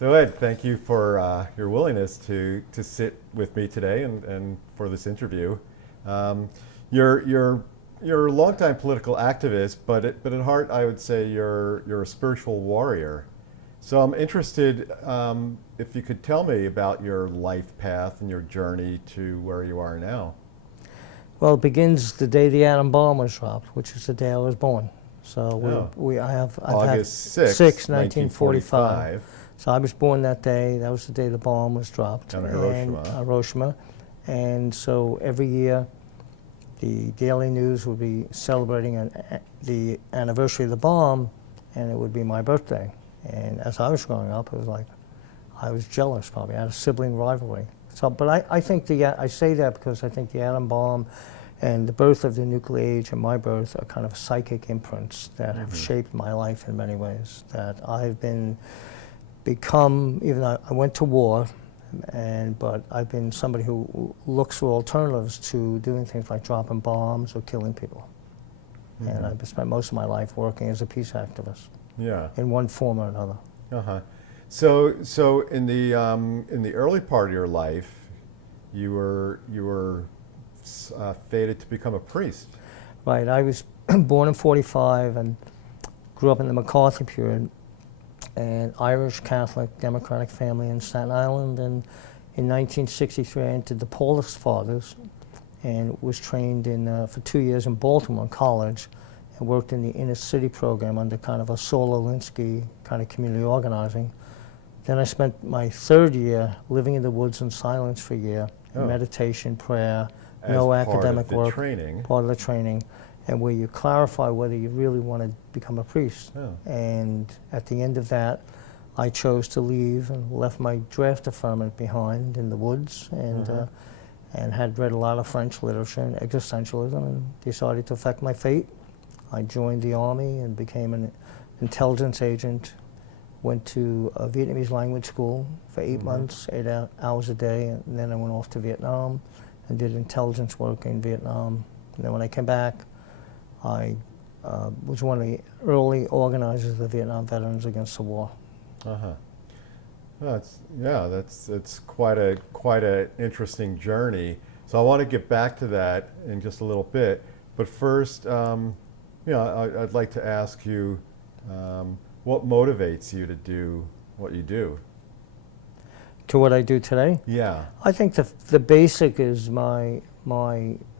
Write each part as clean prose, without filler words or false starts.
So Ed, thank you for your willingness to sit with me today and for this interview. Um, you're a longtime political activist, but at heart I would say you're a spiritual warrior. So I'm interested if you could tell me about your life path and your journey to where you are now. Well, it begins the day the atom bomb was dropped, which is the day I was born. So Oh, I've had August 6, 1945. 1945, So I was born that day. That was the day the bomb was dropped. on And Hiroshima. Hiroshima. And so every year, the Daily News would be celebrating the anniversary of the bomb, and it would be my birthday. And as I was growing up, it was like I was jealous. Probably I had a sibling rivalry. So, but I think I say that because I think the atom bomb and the birth of the nuclear age and my birth are kind of psychic imprints that have shaped my life in many ways. That I've become, even though I went to war, but I've been somebody who looks for alternatives to doing things like dropping bombs or killing people. And I've spent most of my life working as a peace activist Yeah. in one form or another. Uh-huh. So in the early part of your life, you were fated to become a priest. Right, I was born in 45 and grew up in the McCarthy period, an Irish Catholic Democratic family in Staten Island, and in 1963 I entered the Paulist Fathers and was trained for 2 years in Baltimore College and worked in the inner city program under kind of a Saul Alinsky kind of community organizing. Then I spent my third year living in the woods in silence for a year, Oh. meditation, prayer, As no part of academic the work, training. part of the training, and where you clarify whether you really want to become a priest. Oh. And at the end of that, I chose to leave and left my draft affirmant behind in the woods, and had read a lot of French literature and existentialism, and decided to affect my fate. I joined the army and became an intelligence agent. Went to a Vietnamese language school for 8 months, 8 hours a day, and then I went off to Vietnam and did intelligence work in Vietnam. And then when I came back, I was one of the early organizers of the Vietnam Veterans Against the War. Uh-huh. That's quite a interesting journey. So I want to get back to that in just a little bit, but first, I'd like to ask you, what motivates you to do what you do? To what I do today? Yeah. I think the basic is my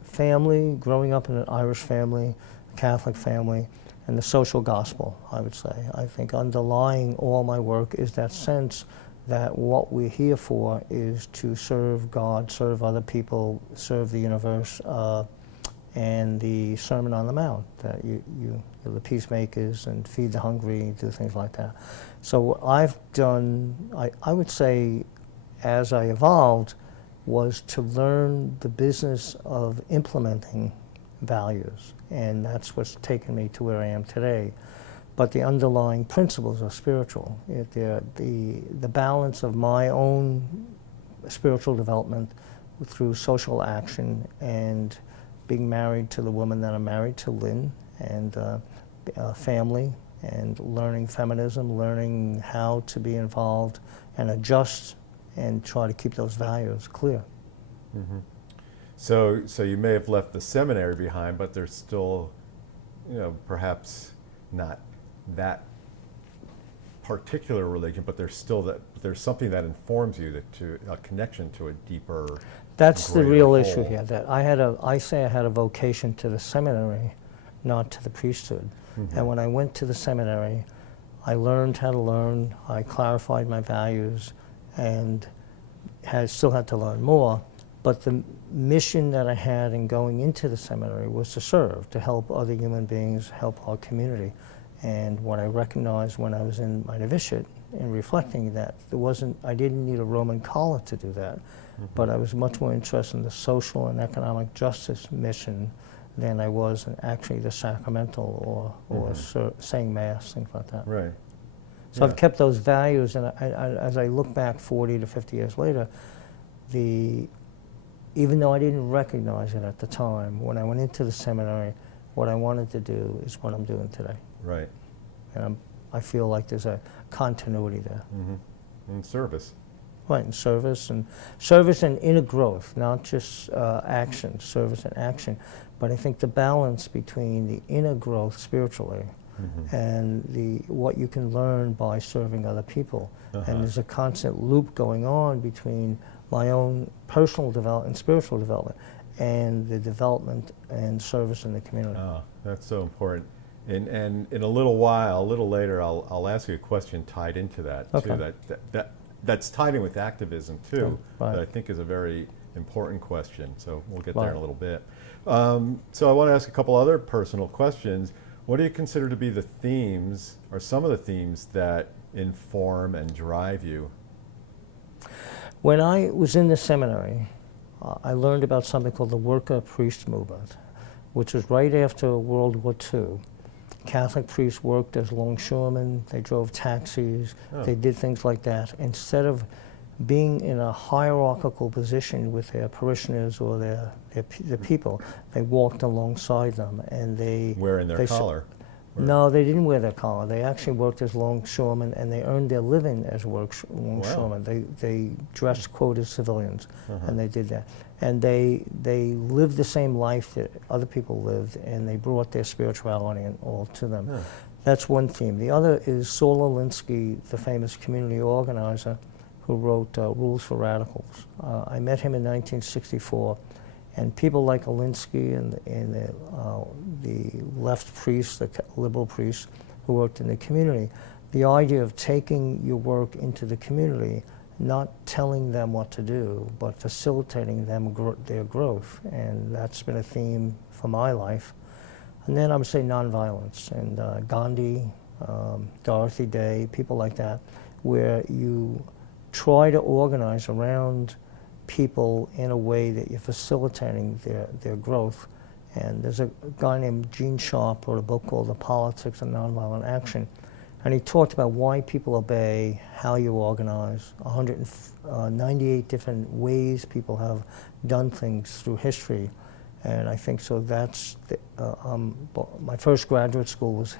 family, growing up in an Irish family, a Catholic family, and the social gospel, I would say. I think underlying all my work is that sense that what we're here for is to serve God, serve other people, serve the universe, and the Sermon on the Mount, that you're the peacemakers and feed the hungry, do things like that. So what I've done, I would say, as I evolved, was to learn the business of implementing values, and that's what's taken me to where I am today. But the underlying principles are spiritual. The balance of my own spiritual development through social action and being married to the woman that I'm married to, Lynn, and family, and learning feminism, learning how to be involved and adjust and try to keep those values clear. Mm-hmm. So you may have left the seminary behind, but there's still, perhaps not that particular religion, but there's something that informs you, a connection to a deeper. That's the greater real whole. issue here. That I say I had a vocation to the seminary, not to the priesthood. Mm-hmm. And when I went to the seminary, I learned how to learn. I clarified my values, and still had to learn more. But the mission that I had in going into the seminary was to serve, to help other human beings, help our community. And what I recognized when I was in my novitiate, in reflecting that, I didn't need a Roman collar to do that, but I was much more interested in the social and economic justice mission than I was in actually the sacramental or saying Mass, things like that. Right. So I've kept those values, and as I look back 40 to 50 years later, even though I didn't recognize it at the time, when I went into the seminary, what I wanted to do is what I'm doing today. Right. And I feel like there's a continuity there. Mm-hmm. And service. Right, and service and inner growth, not just action, service and action. But I think the balance between the inner growth spiritually and what you can learn by serving other people. And there's a constant loop going on between my own personal development, spiritual development, and the development and service in the community. Oh, that's so important. And in a little while, a little later, I'll ask you a question tied into that Okay. too. That's tied in with activism too. Right. That I think is a very important question. So we'll get Right. there in a little bit. So I want to ask a couple other personal questions. What do you consider to be the themes, or some of the themes, that inform and drive you? When I was in the seminary, I learned about something called the worker priest movement, which was right after World War II. Catholic priests worked as longshoremen, they drove taxis, they did things like that. Instead of being in a hierarchical position with their parishioners or the people, they walked alongside them, and Wearing their collar? No, they didn't wear their collar. They actually worked as longshoremen, and they earned their living as longshoremen. Wow. They dressed, quote, as civilians, and they did that. And they lived the same life that other people lived, and they brought their spirituality and all to them. Yeah. That's one theme. The other is Saul Alinsky, the famous community organizer, who wrote Rules for Radicals. I met him in 1964, and people like Alinsky and the left priests, the liberal priests who worked in the community, the idea of taking your work into the community, not telling them what to do, but facilitating them their growth, and that's been a theme for my life. And then I would say nonviolence, and Gandhi, Dorothy Day, people like that, where you try to organize around people in a way that you're facilitating their growth. And there's a guy named Gene Sharp wrote a book called The Politics of Nonviolent Action, and he talked about why people obey, how you organize, 198 different ways people have done things through history. And I think so that's, my first graduate school was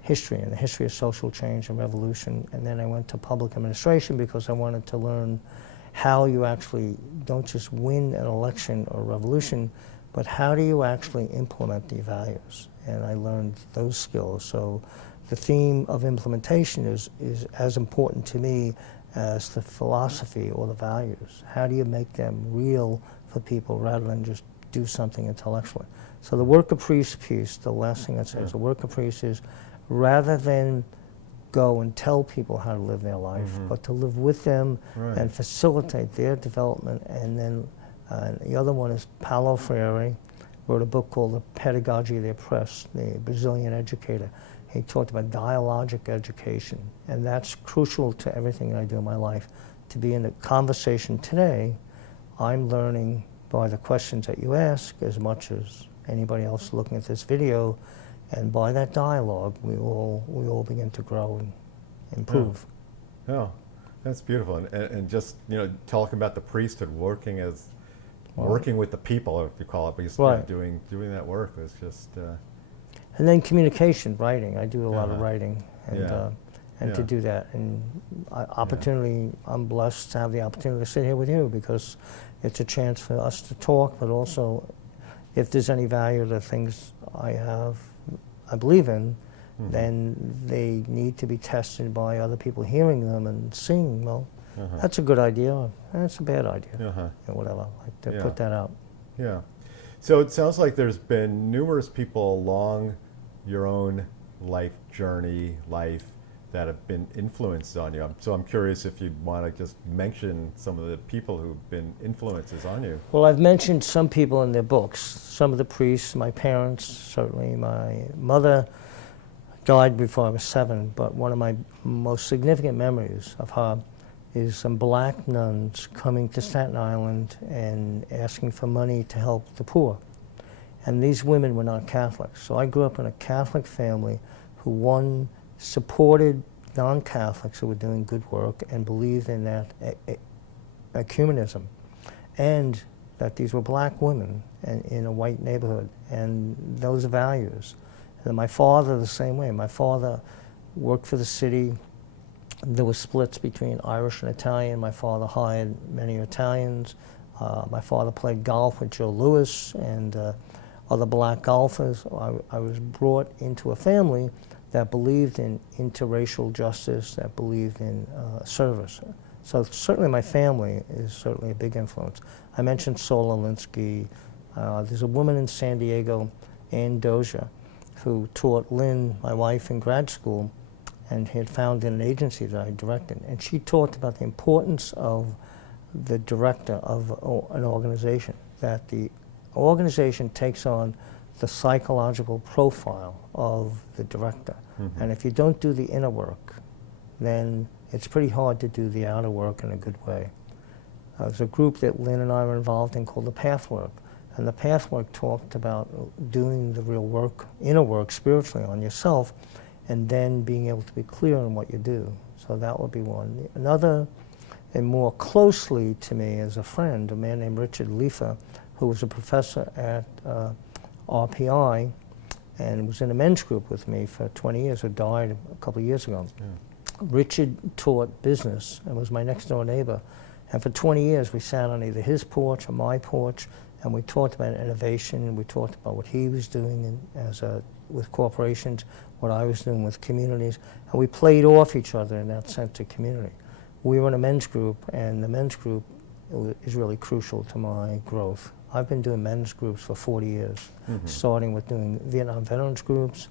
history, and the history of social change and revolution, and then I went to public administration because I wanted to learn how you actually don't just win an election or a revolution, but how do you actually implement the values? And I learned those skills. So the theme of implementation is as important to me as the philosophy or the values. How do you make them real for people rather than just do something intellectually? So the worker priest piece, the last thing I'd say is the worker priest is, rather than go and tell people how to live their life, but to live with them and facilitate their development. And then the other one is Paulo Freire, wrote a book called The Pedagogy of the Oppressed, the Brazilian educator. He talked about dialogic education, and that's crucial to everything I do in my life. To be in a conversation today, I'm learning by the questions that you ask as much as anybody else looking at this video. And by that dialogue, we all begin to grow and improve. Yeah, that's beautiful. And just, talking about the priesthood, working with the people, if you call it, but just doing that work is just. And then communication, writing. I do a lot of writing, and to do that. And I'm blessed to have the opportunity to sit here with you, because it's a chance for us to talk, but also, if there's any value to the things I believe in, then they need to be tested by other people hearing them and seeing, well, that's a good idea, that's a bad idea, or whatever, like to put that out. Yeah. So it sounds like there's been numerous people along your own life journey, that have been influences on you. So I'm curious if you'd want to just mention some of the people who've been influences on you. Well, I've mentioned some people in their books. Some of the priests, my parents, certainly my mother died before I was 7, but one of my most significant memories of her is some black nuns coming to Staten Island and asking for money to help the poor. And these women were not Catholics. So I grew up in a Catholic family who, supported non-Catholics who were doing good work and believed in that ecumenism, and that these were black women in a white neighborhood, and those values. And my father the same way. My father worked for the city, there were splits between Irish and Italian. My father hired many Italians. My father played golf with Joe Louis and other black golfers. I was brought into a family that believed in interracial justice, that believed in service. So certainly my family is certainly a big influence. I mentioned Saul Alinsky. There's a woman in San Diego, Ann Dozier, who taught Lynn, my wife, in grad school, and had founded an agency that I directed. And she talked about the importance of the director of an organization, that the organization takes on the psychological profile of the director. Mm-hmm. And if you don't do the inner work, then it's pretty hard to do the outer work in a good way. There's a group that Lynn and I were involved in called the Pathwork. And the Pathwork talked about doing the real work, inner work, spiritually on yourself, and then being able to be clear on what you do. So that would be one. Another, and more closely to me as a friend, a man named Richard Leifer, who was a professor at RPI and was in a men's group with me for 20 years, who died a couple of years ago. Yeah. Richard taught business and was my next door neighbor. And for 20 years we sat on either his porch or my porch, and we talked about innovation, and we talked about what he was doing with corporations, what I was doing with communities, and we played off each other in that sense of community. We were in a men's group, and the men's group is really crucial to my growth. I've been doing men's groups for 40 years, mm-hmm. starting with doing Vietnam veterans groups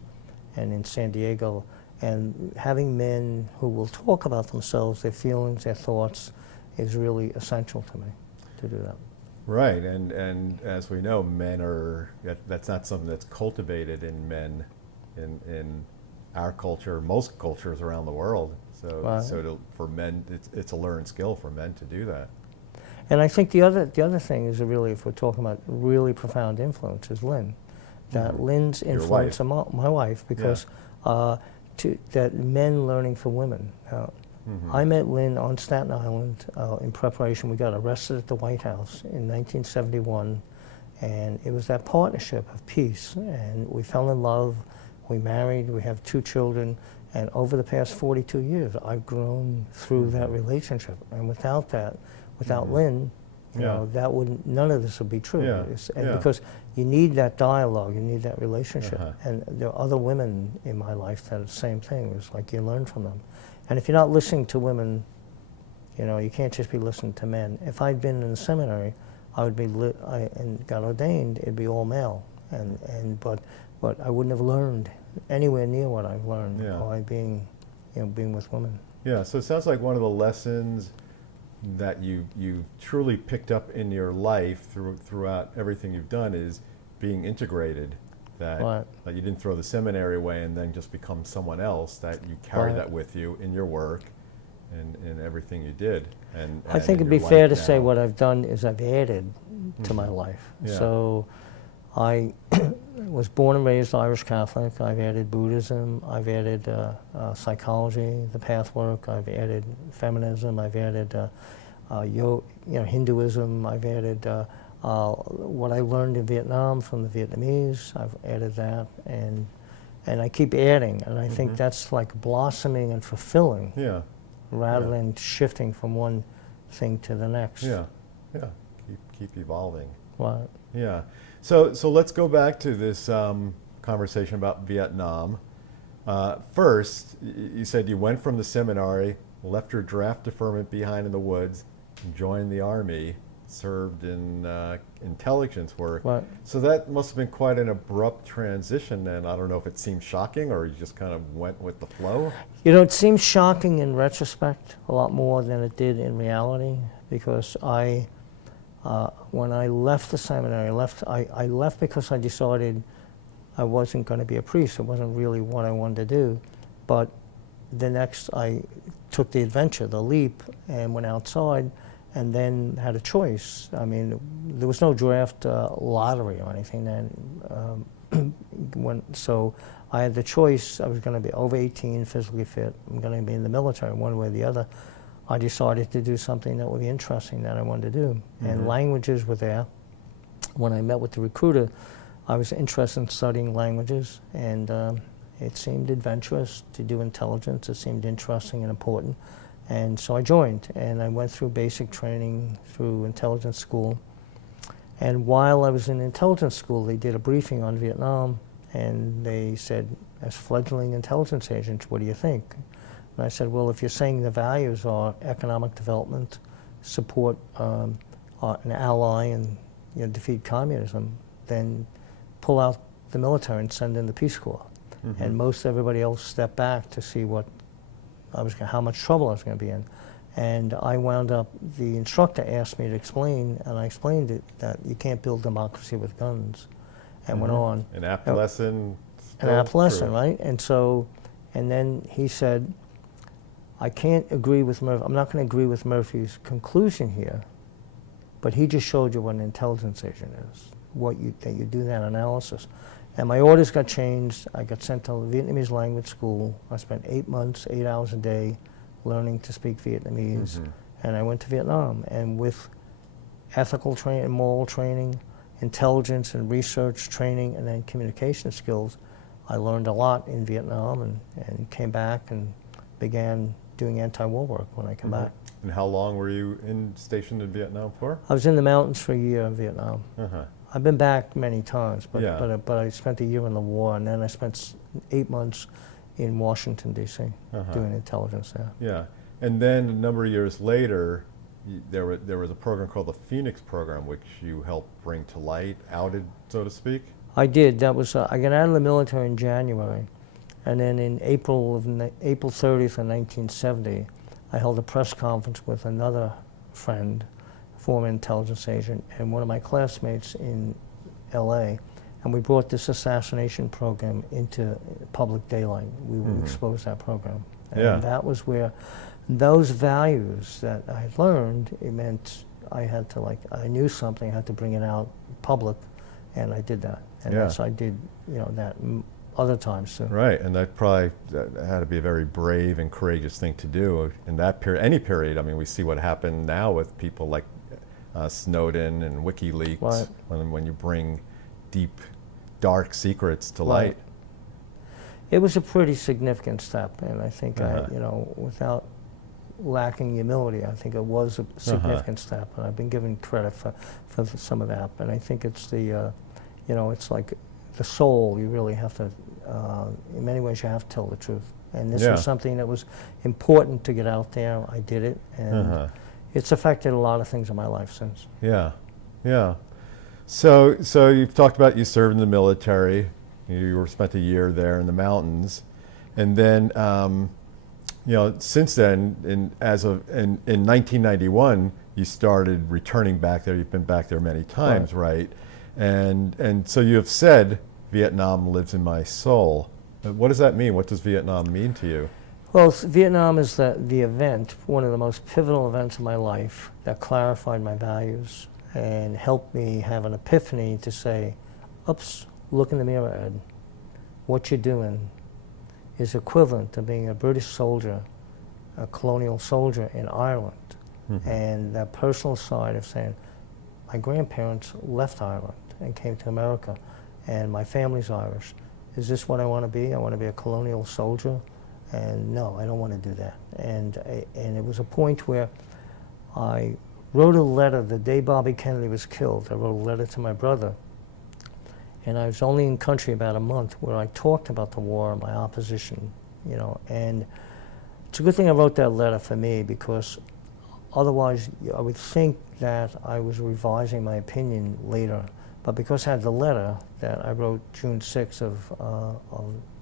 and in San Diego, and having men who will talk about themselves, their feelings, their thoughts, is really essential to me to do that. Right, and as we know, men are, that's not something that's cultivated in men in our culture, most cultures around the world. So, right. For men, it's a learned skill for men to do that. And I think the other thing is really, if we're talking about really profound influence, is Lynn. That mm-hmm. Lynn's influence on my wife, because that men learning from women. Mm-hmm. I met Lynn on Staten Island in preparation. We got arrested at the White House in 1971, and it was that partnership of peace. And we fell in love, we married, we have 2 children, and over the past 42 years, I've grown through mm-hmm. that relationship. And without that, without mm-hmm. Lynn, you know, none of this would be true. Yeah. Because you need that dialogue, you need that relationship. Uh-huh. And there are other women in my life that are the same thing. It's like you learn from them. And if you're not listening to women, you know, you can't just be listening to men. If I'd been in the seminary, I would be and got ordained, it'd be all male. But I wouldn't have learned anywhere near what I've learned by being with women. Yeah, so it sounds like one of the lessons that you truly picked up in your life throughout everything you've done is being integrated. That you didn't throw the seminary away and then just become someone else, that you carry that with you in your work and in everything you did. And I think it'd be fair to say what I've done is I've added to mm-hmm. my life. Yeah. So I was born and raised Irish Catholic. I've added Buddhism, I've added psychology, the pathwork, I've added feminism, I've added Hinduism, I've added what I learned in Vietnam from the Vietnamese, I've added that, and I keep adding, and I mm-hmm. think that's like blossoming and fulfilling, rather than shifting from one thing to the next. Keep evolving. Right. Yeah. So let's go back to this conversation about Vietnam. First, you said you went from the seminary, left your draft deferment behind in the woods, and joined the Army. Served in intelligence work. Right. So that must have been quite an abrupt transition, and I don't know if it seemed shocking or you just kind of went with the flow. You know, it seems shocking in retrospect a lot more than it did in reality, because when I left the seminary, I left because I decided I wasn't going to be a priest. It wasn't really what I wanted to do. But the next, I took the adventure, the leap, and went outside, and then had a choice. I mean, there was no draft lottery or anything then. So I had the choice. I was going to be over 18, physically fit. I'm going to be in the military, one way or the other. I decided to do something that would be interesting that I wanted to do. Mm-hmm. And languages were there. When I met with the recruiter, I was interested in studying languages, and it seemed adventurous to do intelligence. It seemed interesting and important. And so I joined, and I went through basic training through intelligence school. And while I was in intelligence school, they did a briefing on Vietnam, and they said, as fledgling intelligence agents, what do you think? And I said, well, if you're saying the values are economic development, support an ally, and defeat communism, then pull out the military and send in the Peace Corps. Mm-hmm. And most everybody else stepped back to see how much trouble I was going to be in. And I wound up, the instructor asked me to explain, and I explained it, that you can't build democracy with guns, and went on. An apt lesson. An apt lesson, true. right? And then he said, I can't agree with Murphy, I'm not going to agree with Murphy's conclusion here, but he just showed you what an intelligence agent is, that you do that analysis. And my orders got changed. I got sent to Vietnamese language school. I spent 8 months, 8 hours a day, learning to speak Vietnamese. Mm-hmm. And I went to Vietnam. And with ethical training, moral training, intelligence and research training, and then communication skills, I learned a lot in Vietnam, and came back and began doing anti-war work when I came back. And how long were you stationed in Vietnam for? I was in the mountains for a year in Vietnam. Uh-huh. I've been back many times, but, Yeah. but I spent a year in the war, and then I spent 8 months in Washington, D.C., doing intelligence there. Yeah, and then a number of years later, there was a program called the Phoenix Program, which you helped bring to light, outed, so to speak. I did. That was I got out of the military in January, and then in April 30th of 1970, I held a press conference with another friend, former intelligence agent, and one of my classmates in L.A., and we brought this assassination program into public daylight. We would expose that program. And that was where those values that I had learned, it meant I had to, I knew something, I had to bring it out public, and I did that. And that's, I did, that other times too. Right, and that had to be a very brave and courageous thing to do in that period, any period. I mean, we see what happened now with people like Snowden and WikiLeaks, Right. when you bring deep, dark secrets to light. It was a pretty significant step, and I think without lacking humility, I think it was a significant step, and I've been given credit for some of that. And I think it's it's like the soul. You really have to, in many ways, you have to tell the truth. And this was something that was important to get out there. I did it, and it's affected a lot of things in my life since. Yeah. So you've talked about you served in the military. You spent a year there in the mountains, and then since then, in 1991, you started returning back there. You've been back there many times, right? And so you have said Vietnam lives in my soul. What does that mean? What does Vietnam mean to you? Well, Vietnam is the event, one of the most pivotal events of my life that clarified my values and helped me have an epiphany to say, oops, look in the mirror, Ed. What you're doing is equivalent to being a British soldier, a colonial soldier in Ireland. And that personal side of saying, my grandparents left Ireland and came to America, and my family's Irish. Is this what I want to be? I want to be a colonial soldier? And no, I don't want to do that. And it was a point where I wrote a letter the day Bobby Kennedy was killed. I wrote a letter to my brother. And I was only in country about a month, where I talked about the war, my opposition, and it's a good thing I wrote that letter for me, because otherwise I would think that I was revising my opinion later. But because I had the letter that I wrote June 6th of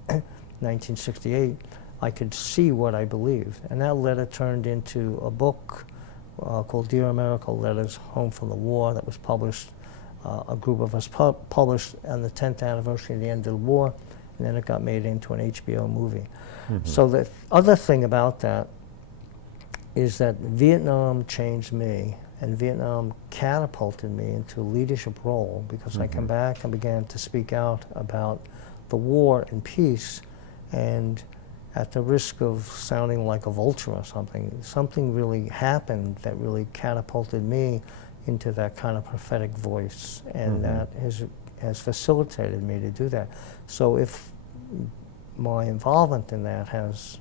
1968, I could see what I believed. And that letter turned into a book called Dear America, Letters Home from the War, that was published. A group of us published on the 10th anniversary of the end of the war, and then it got made into an HBO movie. So the other thing about that is that Vietnam changed me, and Vietnam catapulted me into a leadership role, because I came back and began to speak out about the war and peace, and at the risk of sounding like a vulture or something really happened that really catapulted me into that kind of prophetic voice, and that has facilitated me to do that. So if my involvement in that has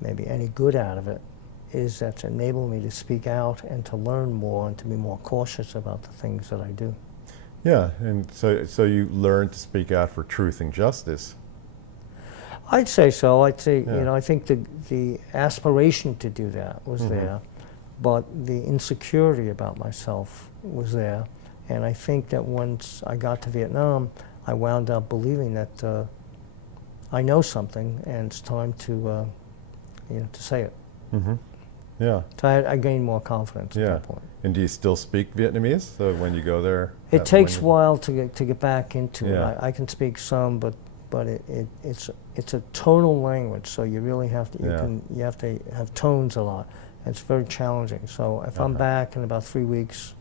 maybe any good out of it is that's enabled me to speak out and to learn more and to be more cautious about the things that I do. Yeah, and so you learn to speak out for truth and justice. I'd say so. I'd say, Yeah. you know, I think the aspiration to do that was Mm-hmm. there, but the insecurity about myself was there. And I think that once I got to Vietnam, I wound up believing that I know something and it's time to, you know, to say it. Mm-hmm. Yeah. So I gained more confidence at Yeah. that point. And do you still speak Vietnamese? So when you go there, It takes a when while to get back into Yeah. it. I can speak some, but it's a tonal language, so you really have to Yeah. you have to have tones a lot. It's very challenging. So if I'm back in about 3 weeks,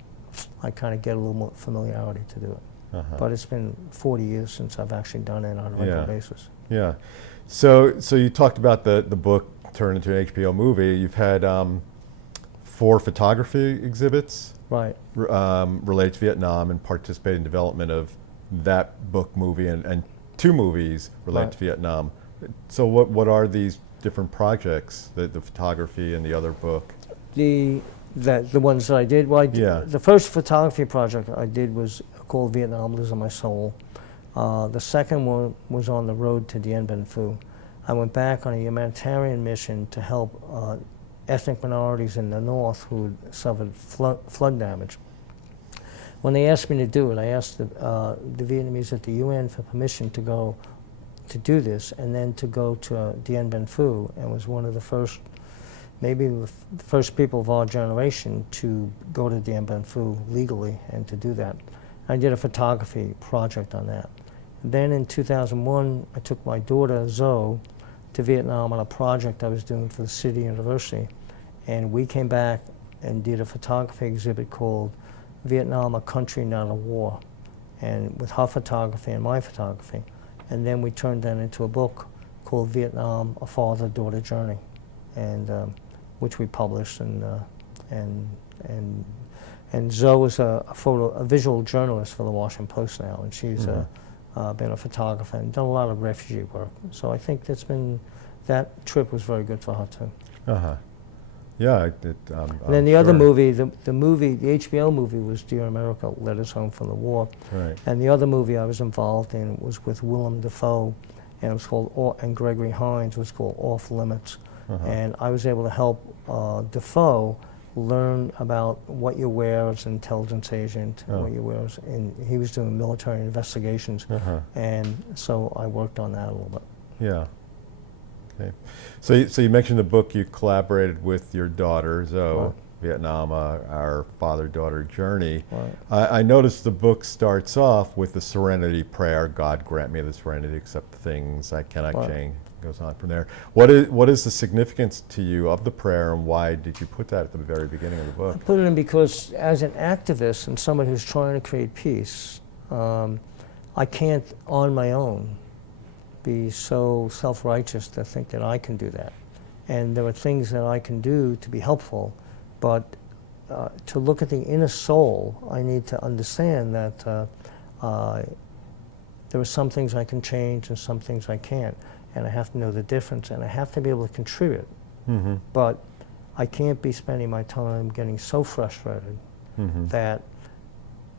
I kind of get a little more familiarity to do it. But it's been 40 years since I've actually done it on a regular Yeah. basis. Yeah. So you talked about the book turned into an HBO movie. You've had 4 photography exhibits Right. related to Vietnam and participated in development of that book movie and 2 movies related Right. to Vietnam. So what are these different projects, the photography and the other book? The ones that I did, well, Yeah. the first photography project I did was called Vietnam Lives in My Soul. The second one was on the road to Dien Bien Phu. I went back on a humanitarian mission to help ethnic minorities in the north who had suffered flood damage. When they asked me to do it, I asked the Vietnamese at the UN for permission to go to do this and then to go to Dien Bien Phu, and was one of the first, maybe the first people of our generation to go to Dien Bien Phu legally and to do that. I did a photography project on that. Then in 2001, I took my daughter Zoe to Vietnam on a project I was doing for the City University, and we came back and did a photography exhibit called Vietnam, a Country, Not a War, and with her photography and my photography. And then we turned that into a book called Vietnam, a Father-Daughter Journey, and which we published. And Zoe is a visual journalist for the Washington Post now, and she's been a photographer and done a lot of refugee work. So I think that trip was very good for her too. Yeah. And then the other movie, the HBO movie was Dear America, Letters Home from the War. Right. And the other movie I was involved in was with Willem Dafoe, and it was called, and Gregory Hines, was called Off Limits. And I was able to help Dafoe learn about what you wear as an intelligence agent, and what you wear as, and he was doing military investigations. And so I worked on that a little bit. Yeah. Okay. So you mentioned the book you collaborated with your daughter, Zoe, Right. Vietnam, our father-daughter journey. Right. I noticed the book starts off with the Serenity prayer, God grant me the serenity to accept the things I cannot Right. change. Goes on from there. What is the significance to you of the prayer, and why did you put that at the very beginning of the book? I put it in because as an activist and someone who's trying to create peace, I can't on my own be so self-righteous to think that I can do that. And there are things that I can do to be helpful, but to look at the inner soul, I need to understand that there are some things I can change and some things I can't. And I have to know the difference, and I have to be able to contribute. But I can't be spending my time getting so frustrated that,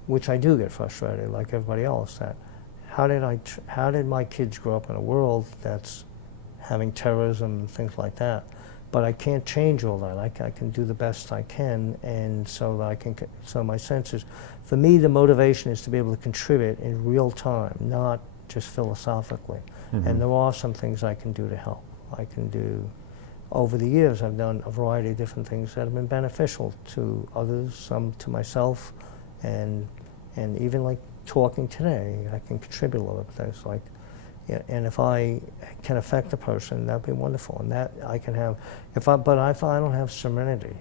which I do get frustrated like everybody else, that how did my kids grow up in a world that's having terrorism and things like that? But I can't change all that. I can do the best I can, and so that so my sense is, for me, the motivation is to be able to contribute in real time, not just philosophically. And there are some things I can do to help. I can do, over the years, I've done a variety of different things that have been beneficial to others, some to myself, and even like talking today, I can contribute a little bit. There's like, yeah, and if I can affect a person, that'd be wonderful. And that I can have, but if I don't have serenity,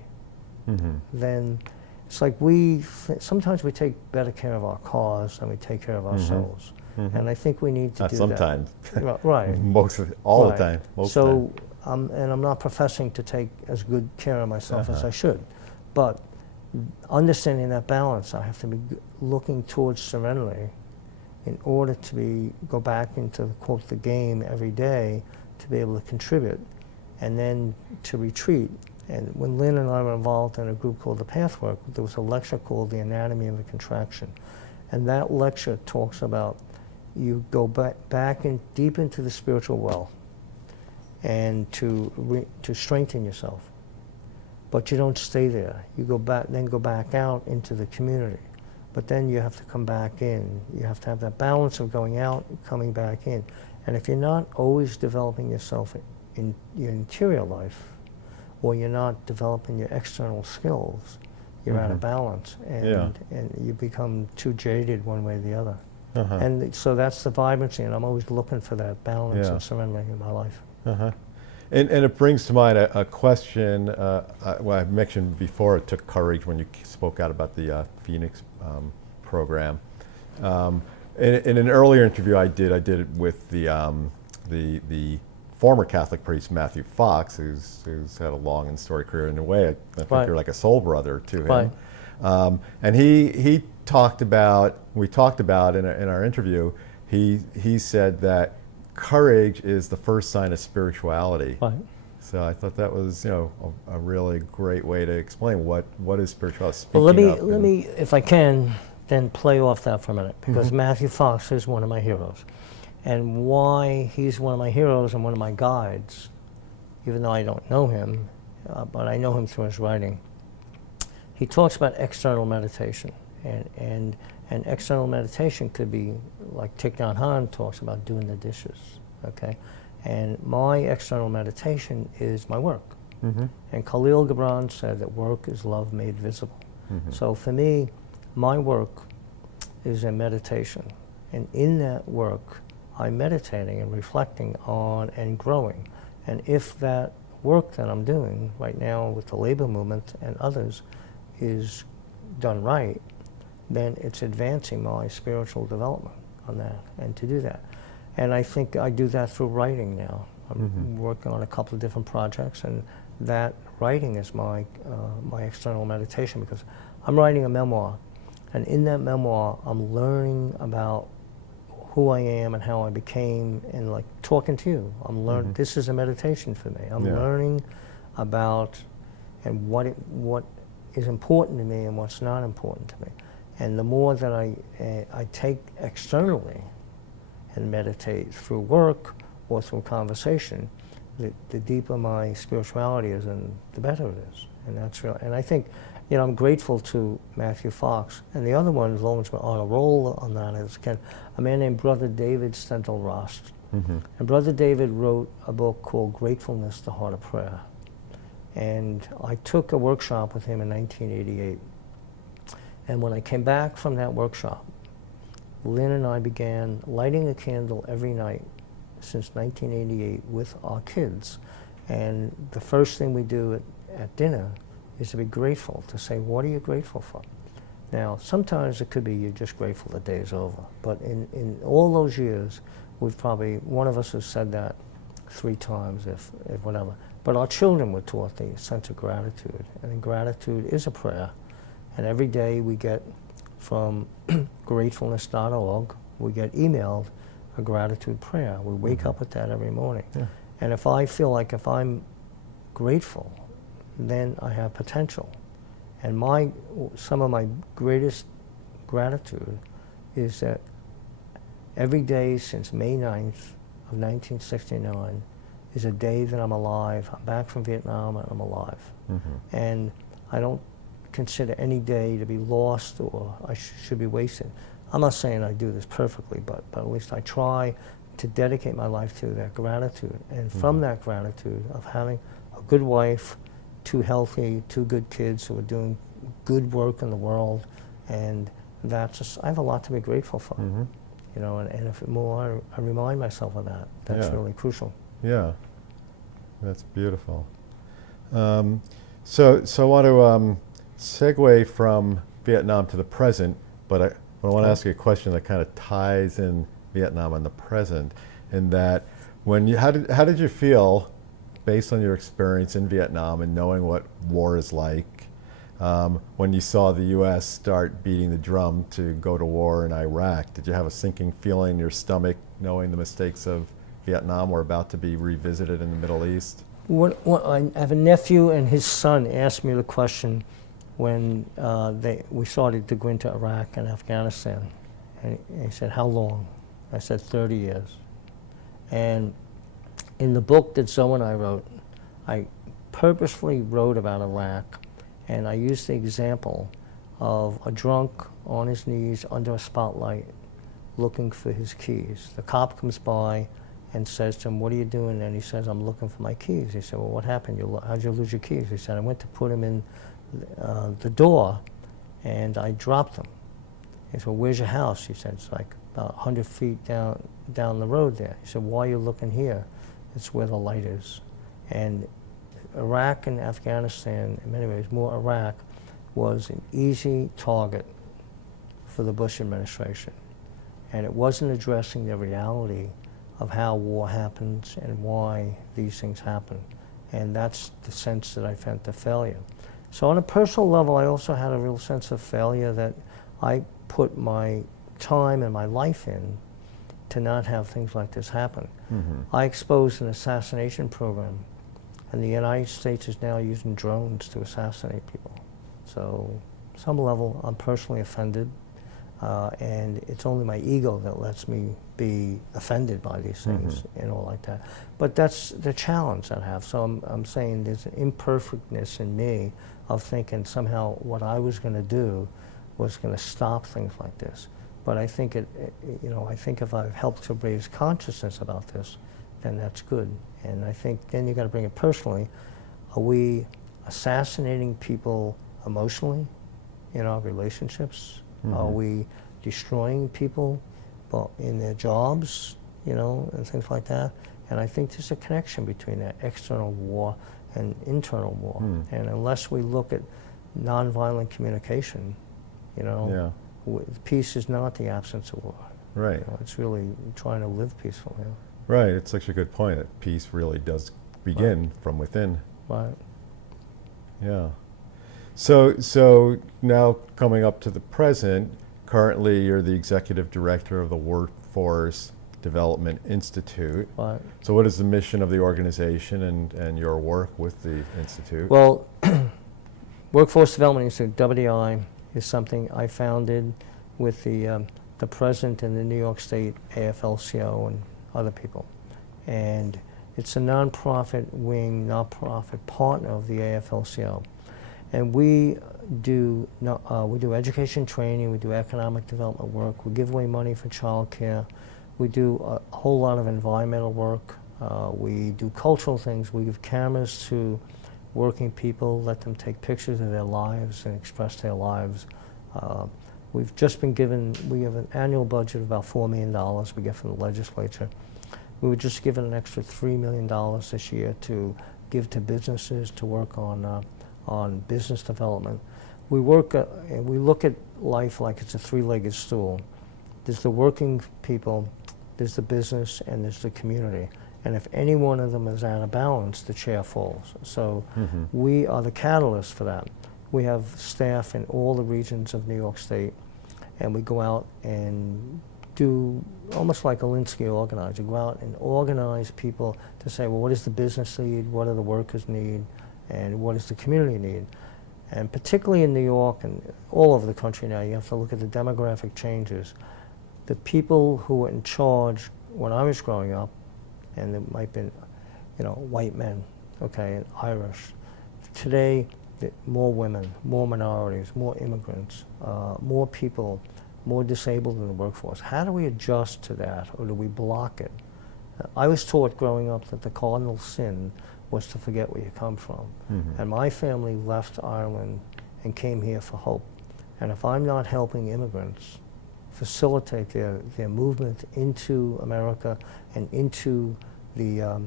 then it's like sometimes we take better care of our cause than we take care of ourselves. And I think we need to do sometimes. that. Right. All Right. the time. Most So, time. and I'm not professing to take as good care of myself as I should, but understanding that balance, I have to be looking towards serenity in order to go back into, quote, the game every day, to be able to contribute, and then to retreat. And when Lynn and I were involved in a group called the Pathwork, there was a lecture called The Anatomy of a Contraction. And that lecture talks about you go back in, deep into the spiritual well, and to strengthen yourself. But you don't stay there. You go back out into the community. But then you have to come back in. You have to have that balance of going out and coming back in. And if you're not always developing yourself in your interior life, or you're not developing your external skills, you're out of balance, and you become too jaded one way or the other. And so that's the vibrancy, and I'm always looking for that balance and serenity in my life. And it brings to mind a question, well, I mentioned before, it took courage when you spoke out about the Phoenix program. In an earlier interview I did it with the former Catholic priest Matthew Fox, who's had a long and storied career. In a way, I think you're like a soul brother to him. And he talked about, we talked about in our interview, he said that courage is the first sign of spirituality. So I thought that was, a really great way to explain what is spirituality. Well, let me, if I can, then play off that for a minute, because Matthew Fox is one of my heroes. And why he's one of my heroes and one of my guides, even though I don't know him, but I know him through his writing. He talks about external meditation, and external meditation could be like Thich Nhat Hanh talks about doing the dishes, okay? And my external meditation is my work. And Khalil Gibran said that work is love made visible. So for me, my work is a meditation, and in that work, I'm meditating and reflecting on and growing. And if that work that I'm doing right now with the labor movement and others is done right, then it's advancing my spiritual development on that, and to do that. And I think I do that through writing now. I'm working on a couple of different projects, and that writing is my external meditation, because I'm writing a memoir. And in that memoir, I'm learning about who I am and how I became, and like talking to you, I'm learning. This is a meditation for me. I'm learning about and what is important to me and what's not important to me. And the more that I take externally and meditate through work or through conversation, the deeper my spirituality is, and the better it is. And that's real. And I think, I'm grateful to Matthew Fox. And the other one, as long as we're on a roll on that, is a man named Brother David Stentel-Rost. And Brother David wrote a book called Gratefulness, the Heart of Prayer. And I took a workshop with him in 1988. And when I came back from that workshop, Lynn and I began lighting a candle every night since 1988 with our kids. And the first thing we do at dinner is to be grateful, to say, what are you grateful for? Now, sometimes it could be you're just grateful the day is over. But in all those years, we've probably, one of us has said that 3 times, if whatever. But our children were taught the sense of gratitude. And gratitude is a prayer. And every day we get from gratefulness.org, we get emailed a gratitude prayer. We wake up with that every morning. And if I feel like if I'm grateful, then I have potential. And some of my greatest gratitude is that every day since May 9th of 1969 is a day that I'm alive. I'm back from Vietnam and I'm alive. And I don't consider any day to be lost or I should be wasted. I'm not saying I do this perfectly, but at least I try to dedicate my life to that gratitude. And from that gratitude of having a good wife, 2 healthy, 2 good kids who are doing good work in the world, and that's just, I have a lot to be grateful for. And if more I remind myself of that, that's really crucial. Yeah, that's beautiful. So I want to segue from Vietnam to the present, but I want to ask you a question that kind of ties in Vietnam and the present, in that how did you feel based on your experience in Vietnam and knowing what war is like, when you saw the U.S. start beating the drum to go to war in Iraq? Did you have a sinking feeling in your stomach knowing the mistakes of Vietnam were about to be revisited in the Middle East? I have a nephew and his son asked me the question when we started to go into Iraq and Afghanistan. And he said, how long? I said, 30 years. And in the book that Zoe and I wrote, I purposefully wrote about Iraq, and I used the example of a drunk on his knees under a spotlight looking for his keys. The cop comes by and says to him, what are you doing? And he says, I'm looking for my keys. He said, well, what happened? How'd you lose your keys? He said, I went to put them in the door, and I dropped them. He said, well, where's your house? He said, it's like about 100 feet down the road there. He said, why are you looking here? It's where the light is. And Iraq and Afghanistan, in many ways, more Iraq, was an easy target for the Bush administration. And it wasn't addressing the reality of how war happens and why these things happen. And that's the sense that I felt the failure. So on a personal level, I also had a real sense of failure that I put my time and my life in to not have things like this happen. Mm-hmm. I exposed an assassination program, and the United States is now using drones to assassinate people. So, some level, I'm personally offended, and it's only my ego that lets me be offended by these things, mm-hmm. and all like that. But that's the challenge that I have. So I'm saying there's an imperfectness in me of thinking somehow what I was going to do was going to stop things like this. But I think I think if I've helped to raise consciousness about this, then that's good. And I think then you got to bring it personally. Are we assassinating people emotionally in our relationships? Mm-hmm. Are we destroying people in their jobs, and things like that? And I think there's a connection between that external war and internal war. Mm. And unless we look at nonviolent communication, peace is not the absence of war. Right. It's really trying to live peacefully. Right. It's such a good point that peace really does begin from within. Right. Yeah. So now coming up to the present, currently you're the executive director of the Workforce Development Institute. Right. So what is the mission of the organization and your work with the Institute? Well, Workforce Development Institute, WDI, is something I founded with the president in the New York State AFL-CIO and other people. And it's a nonprofit wing, nonprofit partner of the AFL-CIO. And we do education training, we do economic development work, we give away money for childcare, we do a whole lot of environmental work, we do cultural things, we give cameras to working people, let them take pictures of their lives and express their lives. We've just been given, we have an annual budget of about $4 million we get from the legislature. We were just given an extra $3 million this year to give to businesses to work on business development. We look at life like it's a three-legged stool. There's the working people, there's the business, and there's the community. And if any one of them is out of balance, the chair falls. So mm-hmm. we are the catalyst for that. We have staff in all the regions of New York State, and we go out and do almost like a Linsky organizer, go out and organize people to say, well, what does the business need, what do the workers need, and what does the community need? And particularly in New York and all over the country now, you have to look at the demographic changes. The people who were in charge when I was growing up, and there might have been, white men, and Irish. Today, more women, more minorities, more immigrants, more people, more disabled in the workforce. How do we adjust to that, or do we block it? I was taught growing up that the cardinal sin was to forget where you come from. Mm-hmm. And my family left Ireland and came here for hope. And if I'm not helping immigrants facilitate their movement into America and into the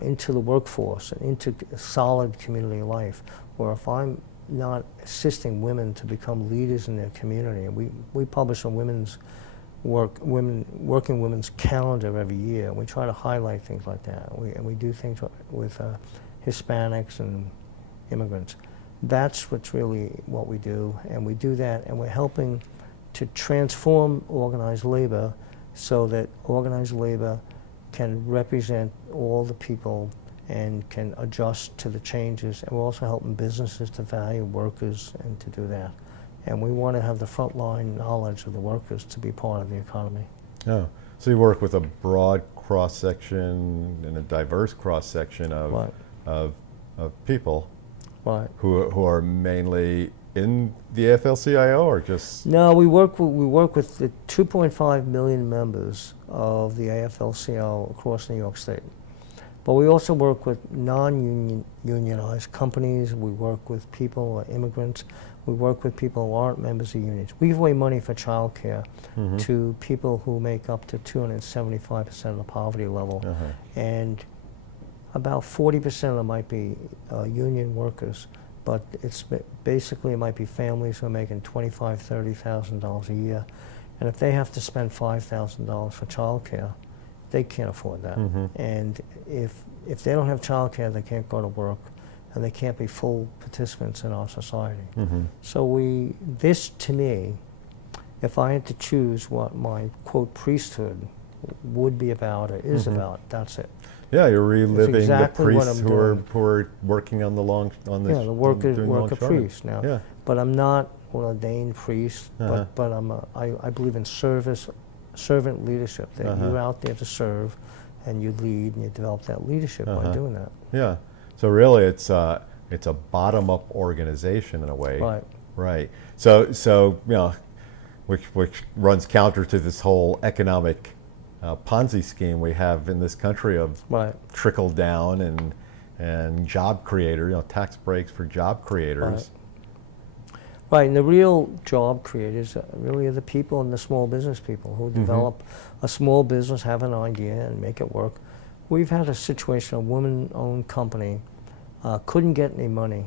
into the workforce and into solid community life, or if I'm not assisting women to become leaders in their community, and we publish a working women's calendar every year, and we try to highlight things like that. We do things with Hispanics and immigrants. That's what's really what we do, and we do that, and we're helping to transform organized labor so that organized labor can represent all the people and can adjust to the changes. And we're also helping businesses to value workers and to do that. And we want to have the frontline knowledge of the workers to be part of the economy. Oh, so you work with a broad cross-section and a diverse cross-section of, Right. of people Right. who are mainly in the AFL-CIO, or just? No, we work with the 2.5 million members of the AFL-CIO across New York State. But we also work with non-unionized companies. We work with people, immigrants. We work with people who aren't members of unions. We give away money for child care to people who make up to 275% of the poverty level. And about 40% of them might be union workers. But it's basically, it might be families who are making $25,000, $30,000 a year. And if they have to spend $5,000 for child care, they can't afford that. And if they don't have child care, they can't go to work, and they can't be full participants in our society. So this to me, if I had to choose what my, quote, priesthood would be about or is about, that's it. Yeah, you're reliving exactly the what priests I'm who are doing. working on the Yeah, the worker priest now. Yeah. But I'm not an ordained priest, but I believe in servant leadership, that you're out there to serve, and you lead, and you develop that leadership by doing that. Yeah. So really, it's a bottom-up organization in a way. Right. Right. So you know, which runs counter to this whole economic Ponzi scheme we have in this country of trickle down and job creator, tax breaks for job creators. Right, and the real job creators really are the people and the small business people who develop a small business, have an idea, and make it work. We've had a situation, a woman-owned company couldn't get any money,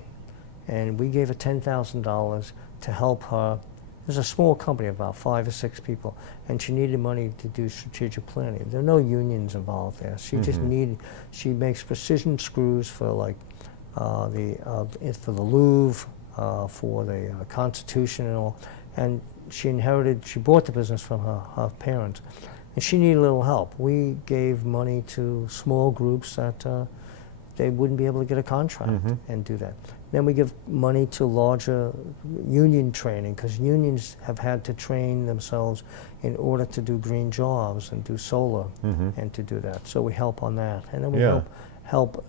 and we gave her $10,000 to help her. It was a small company, about 5 or 6 people, and she needed money to do strategic planning. There are no unions involved there. She just she makes precision screws for like for the Louvre, for the Constitution and all. And she bought the business from her parents, and she needed a little help. We gave money to small groups that they wouldn't be able to get a contract and do that. Then we give money to larger union training, because unions have had to train themselves in order to do green jobs and do solar and to do that. So we help on that. And then we help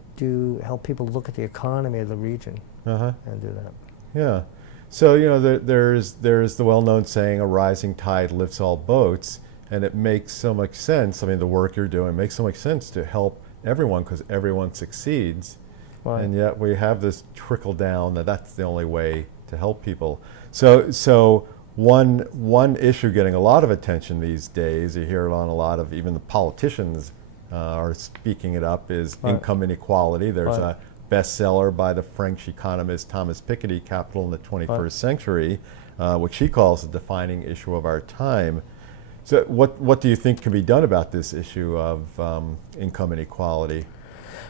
people look at the economy of the region and do that. Yeah. So, there's the well-known saying, a rising tide lifts all boats, and it makes so much sense. I mean, the work you're doing makes so much sense to help everyone, because everyone succeeds. Right. And yet we have this trickle down that's the only way to help people. So one issue getting a lot of attention these days, you hear it on a lot of, even the politicians are speaking it up, is income inequality. There's a bestseller by the French economist Thomas Piketty, Capital in the 21st Century, which he calls the defining issue of our time. So what do you think can be done about this issue of income inequality?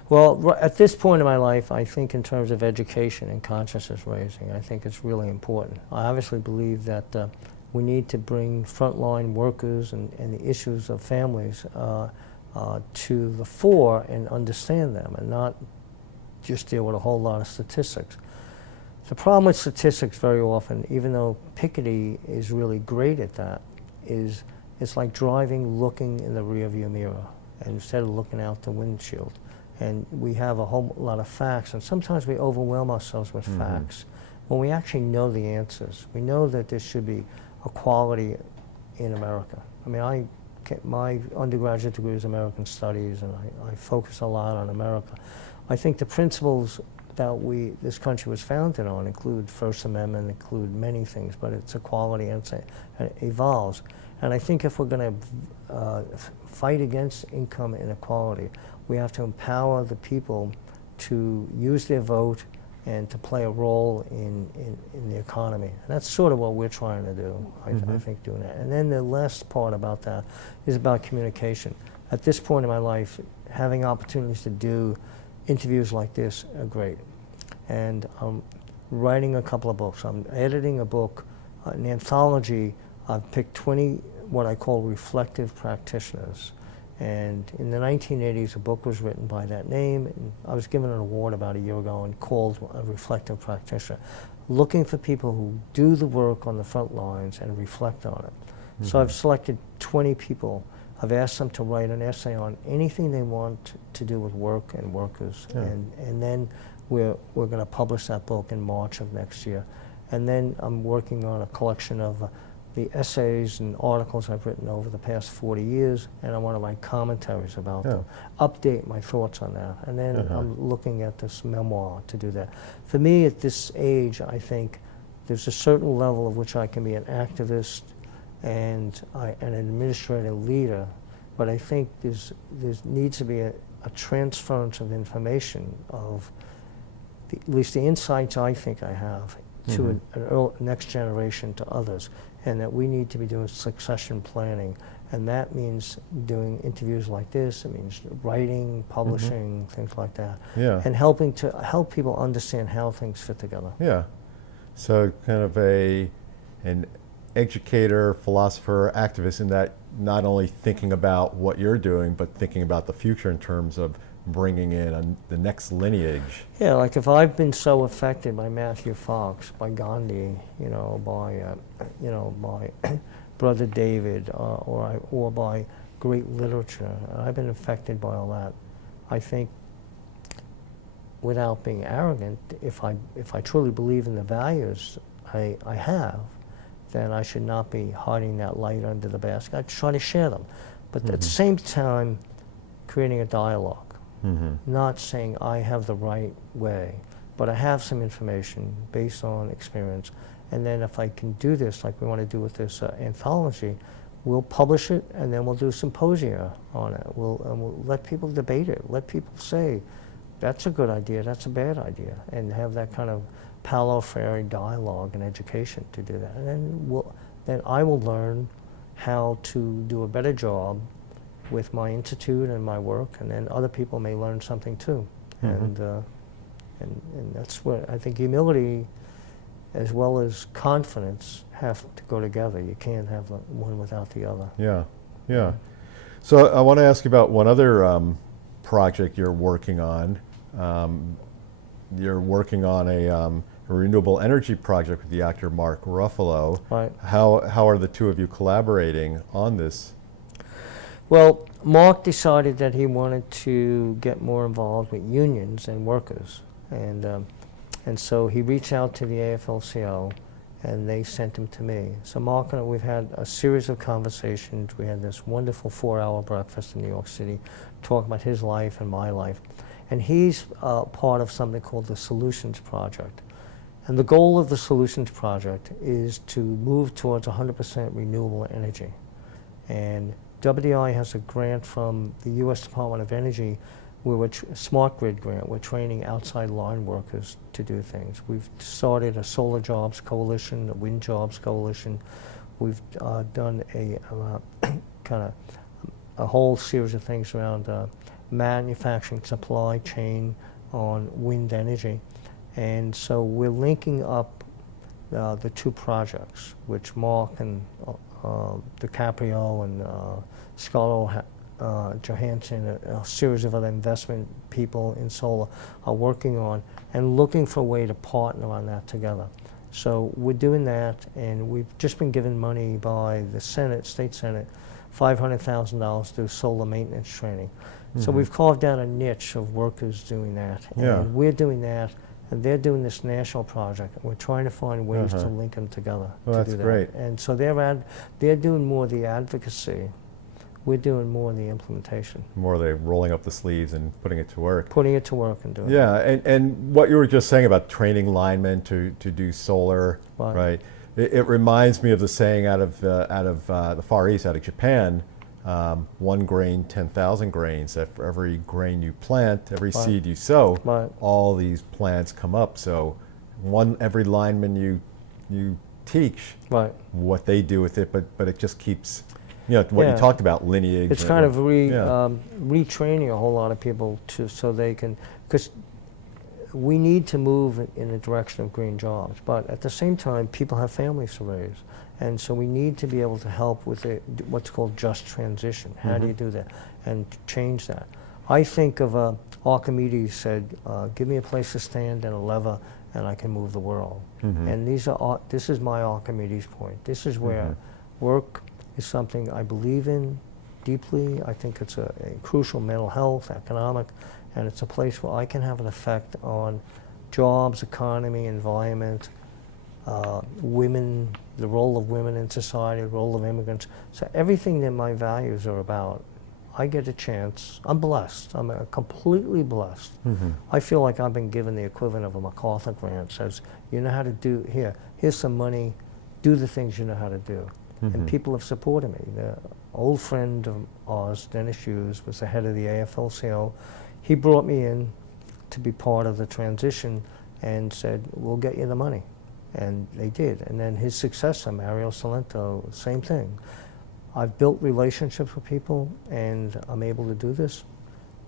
Well, at this point in my life, I think in terms of education and consciousness raising, I think it's really important. I obviously believe that we need to bring frontline workers and the issues of families to the fore and understand them, and not just deal with a whole lot of statistics. The problem with statistics very often, even though Piketty is really great at that, is it's like driving looking in the rearview mirror instead of looking out the windshield. And we have a whole lot of facts, and sometimes we overwhelm ourselves with facts when we actually know the answers. We know that there should be equality in America. I mean, my undergraduate degree is American Studies, and I focus a lot on America. I think the principles that this country was founded on include First Amendment, include many things, but it's equality, and it evolves. And I think if we're going to fight against income inequality, we have to empower the people to use their vote and to play a role in the economy. And that's sort of what we're trying to do, I think, doing that. And then the last part about that is about communication. At this point in my life, having opportunities to do interviews like this are great. And writing a couple of books. I'm editing a book, an anthology. I've picked 20 what I call reflective practitioners. And in the 1980s, a book was written by that name. And I was given an award about a year ago and called a reflective practitioner, looking for people who do the work on the front lines and reflect on it. So I've selected 20 people. I've asked them to write an essay on anything they want to do with work and workers. And then we're going to publish that book in March of next year. And then I'm working on a collection of the essays and articles I've written over the past 40 years, and I want to write commentaries about them, update my thoughts on that. And then I'm looking at this memoir to do that. For me, at this age, I think there's a certain level of which I can be an activist and an administrative leader, but I think there needs to be a transference of information of at least the insights I think I have to an next generation, to others, and that we need to be doing succession planning. And that means doing interviews like this, it means writing, publishing, things like that. And helping to help people understand how things fit together. So kind of an educator, philosopher, activist, in that not only thinking about what you're doing, but thinking about the future in terms of bringing in the next lineage. Yeah, like if I've been so affected by Matthew Fox, by Gandhi, by Brother David, or by great literature, I've been affected by all that. I think, without being arrogant, if I truly believe in the values I have, then I should not be hiding that light under the basket. I try to share them, but at the same time, creating a dialogue. Not saying I have the right way, but I have some information based on experience. And then if I can do this, like we want to do with this anthology, we'll publish it and then we'll do symposia on it. We'll let people debate it, let people say, that's a good idea, that's a bad idea, and have that kind of parallel fairy dialogue and education to do that. And then I will learn how to do a better job with my institute and my work, and then other people may learn something too. And that's where I think humility as well as confidence have to go together. You can't have one without the other. So I want to ask you about one other project you're working on. You're working on a renewable energy project with the actor Mark Ruffalo. How are the two of you collaborating on this? Well, Mark decided that he wanted to get more involved with unions and workers, and so he reached out to the AFL-CIO, and they sent him to me. So Mark and I, we've had a series of conversations. We had this wonderful 4-hour breakfast in New York City, talking about his life and my life, and he's part of something called the Solutions Project. And the goal of the Solutions Project is to move towards 100% renewable energy. And WDI has a grant from the U.S. Department of Energy, where smart grid grant. We're training outside line workers to do things. We've started a solar jobs coalition, a wind jobs coalition. We've done a kind of a whole series of things around manufacturing supply chain on wind energy. And so we're linking up the two projects, which Mark and DiCaprio and Scarlett Johansson, a series of other investment people in solar are working on, and looking for a way to partner on that together. So we're doing that, and we've just been given money by the Senate, State Senate, $500,000 to do solar maintenance training. So we've carved out a niche of workers doing that, and we're doing that. And they're doing this national project, and we're trying to find ways to link them together. Well, that's great. And so they're doing more of the advocacy. We're doing more of the implementation. More they rolling up the sleeves and putting it to work. Putting it to work and doing it. Yeah, and what you were just saying about training linemen to do solar, right? It reminds me of the saying out of the Far East, out of Japan. 1 grain, 10,000 grains. That for every grain you plant, every seed you sow, all these plants come up. So every lineman you teach, what they do with it, but it just keeps, what you talked about, lineage. It's kind of retraining a whole lot of people so they can, because we need to move in the direction of green jobs, but at the same time, people have families to raise. And so we need to be able to help with what's called just transition. How do you do that and change that? I think of Archimedes said, give me a place to stand and a lever and I can move the world. And this is my Archimedes point. This is where work is something I believe in deeply. I think it's a crucial mental health, economic, and it's a place where I can have an effect on jobs, economy, environment, women, the role of women in society, the role of immigrants. So everything that my values are about, I get a chance. I'm blessed. I'm completely blessed. I feel like I've been given the equivalent of a MacArthur grant. Says, you know how to do, here's some money, do the things you know how to do. And people have supported me. The old friend of ours, Dennis Hughes, was the head of the AFL-CIO. He brought me in to be part of the transition and said, we'll get you the money. And they did. And then his successor, Mario Salento, same thing. I've built relationships with people and I'm able to do this.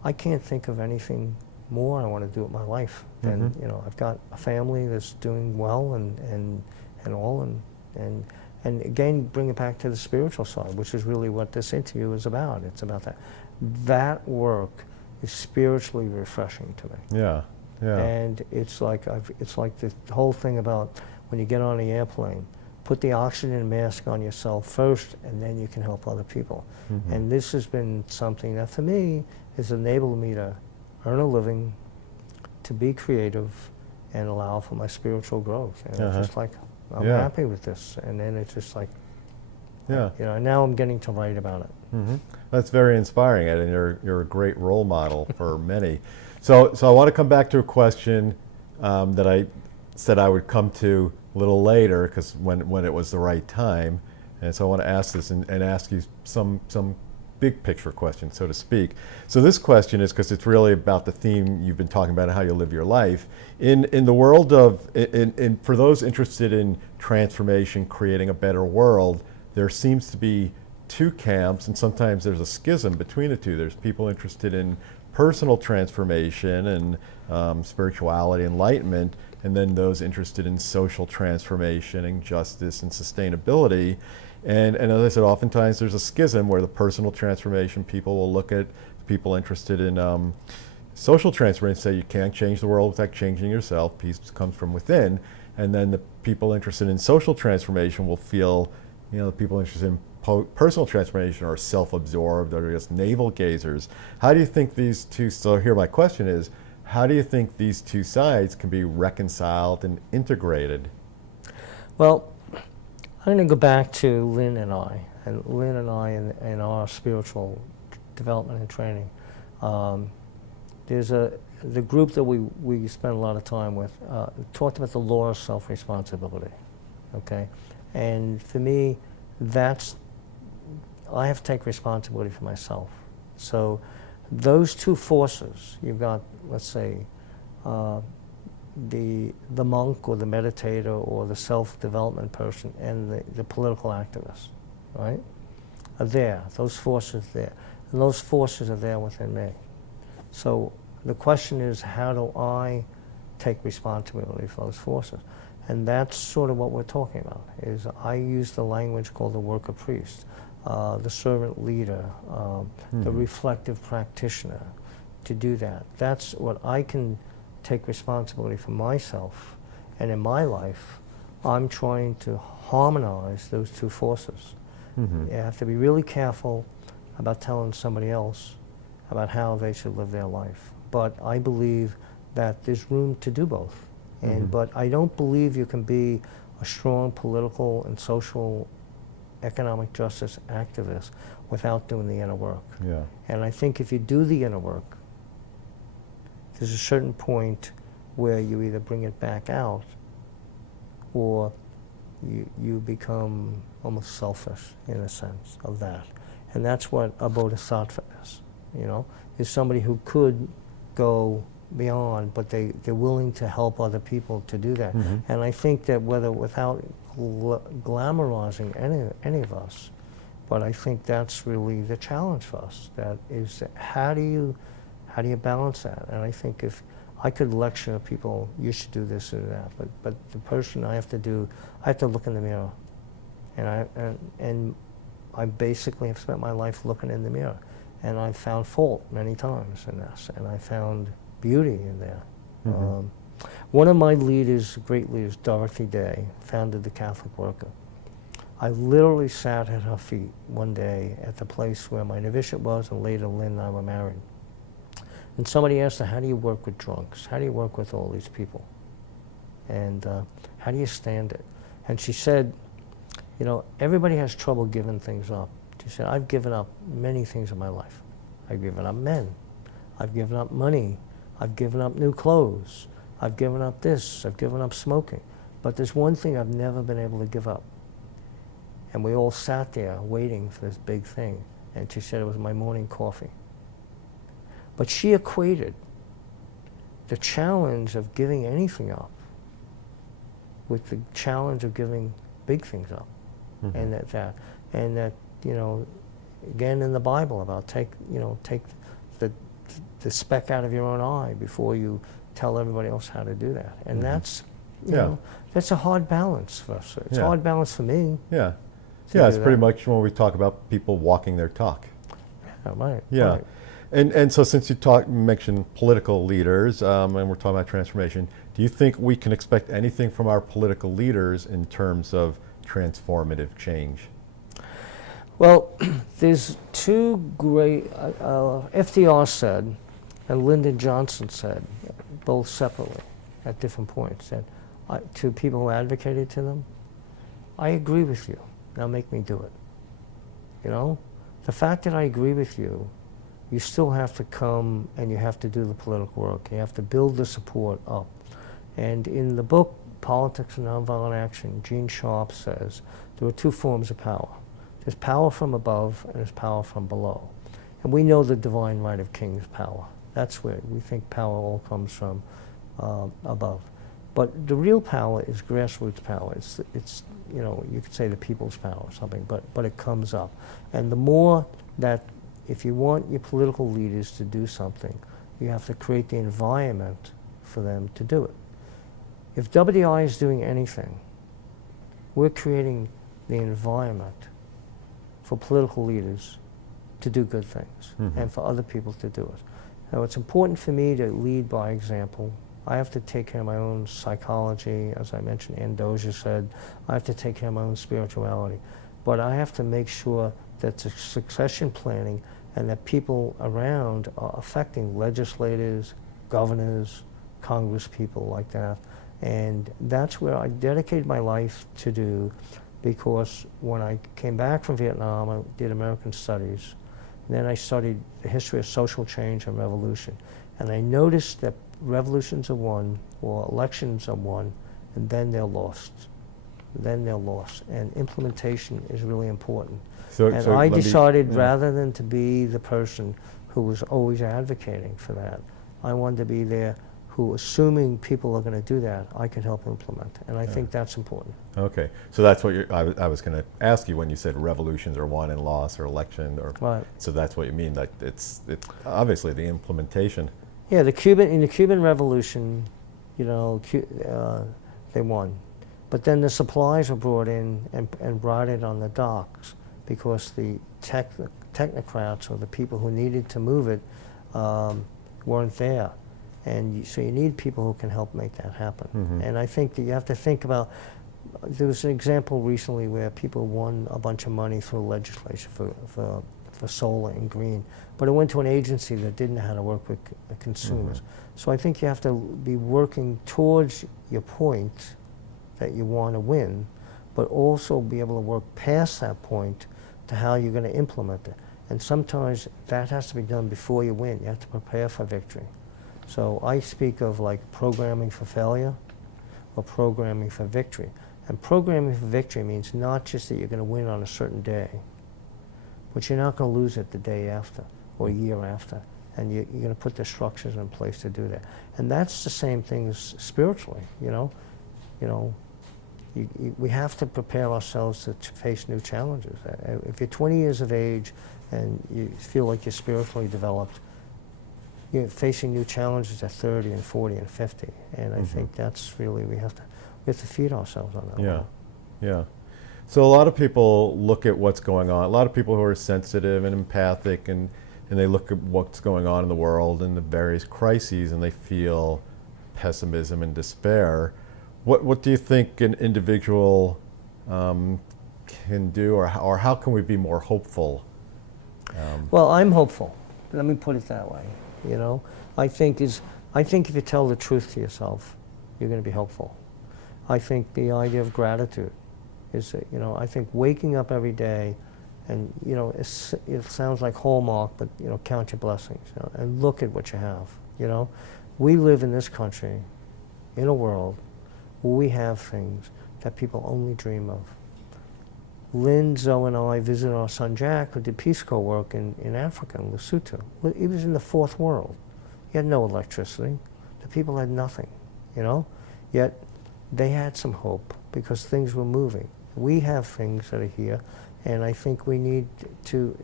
I can't think of anything more I want to do with my life. And I've got a family that's doing well and all, and again, bring it back to the spiritual side, which is really what this interview is about. It's about that. That work is spiritually refreshing to me. Yeah, yeah. And it's like the whole thing about when you get on the airplane, put the oxygen mask on yourself first, and then you can help other people. And this has been something that, for me, has enabled me to earn a living, to be creative, and allow for my spiritual growth. And it's just like, I'm happy with this. And then it's just like, now I'm getting to write about it. That's very inspiring, Ed, and you're a great role model for many. So I want to come back to a question that I said I would come to a little later, because when it was the right time. And so I want to ask this and ask you some big picture questions, so to speak. So this question is because it's really about the theme you've been talking about and how you live your life. In the world of, for those interested in transformation, creating a better world, there seems to be two camps, and sometimes there's a schism between the two. There's people interested in personal transformation and spirituality, enlightenment, and then those interested in social transformation and justice and sustainability. And as I said, oftentimes there's a schism where the personal transformation people will look at people interested in social transformation and say you can't change the world without changing yourself. Peace comes from within. And then the people interested in social transformation will feel, the people interested in personal transformation are self-absorbed or just navel gazers. How do you think these two, so here my question is, how do you think these two sides can be reconciled and integrated? Well, I'm going to go back to Lynn and I in our spiritual development and training. There's the group that we spend a lot of time with talked about the law of self-responsibility, okay? And for me, I have to take responsibility for myself. So those two forces, you've got, let's say, the monk or the meditator or the self-development person and the political activist, right, are there. Those forces are there. And those forces are there within me. So the question is, how do I take responsibility for those forces? And that's sort of what we're talking about, is I use the language called the worker priest, the servant leader, the reflective practitioner, to do that. That's what I can take responsibility for myself, and in my life, I'm trying to harmonize those two forces. You have to be really careful about telling somebody else about how they should live their life. But I believe that there's room to do both. But I don't believe you can be a strong political and social economic justice activist without doing the inner work. And I think if you do the inner work, there's a certain point where you either bring it back out or you become almost selfish in a sense of that. And that's what a bodhisattva is, is somebody who could go beyond, but they're willing to help other people to do that. And I think that without glamorizing any of us, but I think that's really the challenge for us. That is, how do you balance that? And I think if I could lecture people, you should do this or that, but the person I have to look in the mirror. And I basically have spent my life looking in the mirror. And I've found fault many times in this, and I found beauty in there. One of my leaders, great leaders, Dorothy Day, founded the Catholic Worker. I literally sat at her feet one day at the place where my novitiate was, and later Lynn and I were married. And somebody asked her, how do you work with drunks? How do you work with all these people? And how do you stand it? And she said, you know, everybody has trouble giving things up. She said, I've given up many things in my life. I've given up men. I've given up money. I've given up new clothes. I've given up this. I've given up smoking. But there's one thing I've never been able to give up. And we all sat there waiting for this big thing. And she said it was my morning coffee. But she equated the challenge of giving anything up with the challenge of giving big things up. And that, you know, again in the Bible about take the speck out of your own eye before you tell everybody else how to do that. And that's, you know, that's a hard balance for us. It's a hard balance for me. Yeah. Yeah, it's pretty much when we talk about people walking their talk. Yeah, right. Yeah. Right. And so since you mentioned political leaders, and we're talking about transformation, do you think we can expect anything from our political leaders in terms of transformative change? Well, there's two great, FDR said, and Lyndon Johnson said, both separately at different points, that to people who advocated to them, I agree with you, now make me do it. You know, the fact that I agree with you, you still have to come and you have to do the political work. You have to build the support up. And in the book, Politics and Nonviolent Action, Gene Sharp says there are two forms of power. There's power from above and there's power from below. And we know the divine right of kings power. That's where we think power all comes from above. But the real power is grassroots power. It's you know, you could say the people's power or something, but it comes up. And the more that, if you want your political leaders to do something, you have to create the environment for them to do it. If WDI is doing anything, we're creating the environment for political leaders to do good things and for other people to do it. Now, it's important for me to lead by example. I have to take care of my own psychology, as I mentioned, Andoja said. I have to take care of my own spirituality. But I have to make sure that the succession planning and that people around are affecting legislators, governors, Congress people like that. And that's where I dedicated my life to do, because when I came back from Vietnam, I did American Studies. And then I studied the history of social change and revolution. And I noticed that revolutions are won, or elections are won, and then they're lost. Then they're lost. And implementation is really important. So I decided, rather than to be the person who was always advocating for that, I wanted to be there who, assuming people are going to do that, I can help implement. And I think that's important. Okay, so that's what I was going to ask you when you said revolutions are won and lost, or election, or right. So that's what you mean, like it's obviously the implementation. Yeah, in the Cuban Revolution, you know, they won. But then the supplies were brought in and rotted on the docks because the technocrats, or the people who needed to move it, weren't there. And so you need people who can help make that happen. And I think that you have to think about, there was an example recently where people won a bunch of money through legislation for solar and green, but it went to an agency that didn't know how to work with consumers. So I think you have to be working towards your point that you want to win, but also be able to work past that point to how you're going to implement it. And sometimes that has to be done before you win. You have to prepare for victory. So I speak of like programming for failure or programming for victory. And programming for victory means not just that you're going to win on a certain day, but you're not going to lose it the day after or a year after. And you're going to put the structures in place to do that. And that's the same thing as spiritually, you know. We have to prepare ourselves to face new challenges. If you're 20 years of age and you feel like you're spiritually developed, you're facing new challenges at 30 and 40 and 50. And I think that's really, we have to feed ourselves on that. Yeah, level. yeah. So a lot of people look at what's going on. A lot of people who are sensitive and empathic, and they look at what's going on in the world and the various crises, and they feel pessimism and despair. What do you think an individual can do, or how can we be more hopeful? Well, I'm hopeful. Let me put it that way. You know, I think if you tell the truth to yourself, you're going to be hopeful. I think the idea of gratitude is that, you know, I think waking up every day, and you know, it sounds like Hallmark, but you know, count your blessings, you know, and look at what you have. You know, we live in this country, in a world where we have things that people only dream of. Lynn, Zoe, and I visited our son Jack, who did Peace Corps work in Africa, in Lesotho. He was in the fourth world. He had no electricity. The people had nothing, you know? Yet they had some hope because things were moving. We have things that are here, and I think we need to,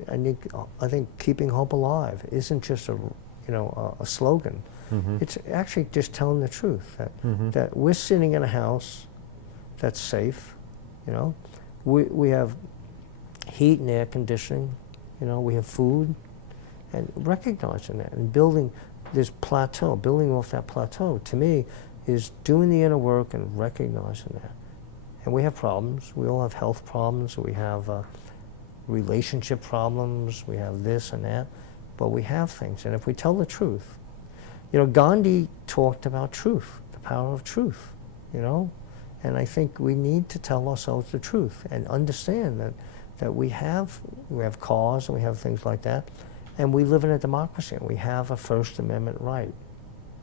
I think keeping hope alive isn't just a slogan. It's actually just telling the truth, that we're sitting in a house that's safe, you know? We have heat and air conditioning, you know, we have food, and recognizing that and building this plateau, building off that plateau, to me, is doing the inner work and recognizing that. And we have problems. We all have health problems. We have relationship problems. We have this and that. But we have things. And if we tell the truth, you know, Gandhi talked about truth, the power of truth, you know? And I think we need to tell ourselves the truth and understand that we have cause and we have things like that, and we live in a democracy and we have a First Amendment right,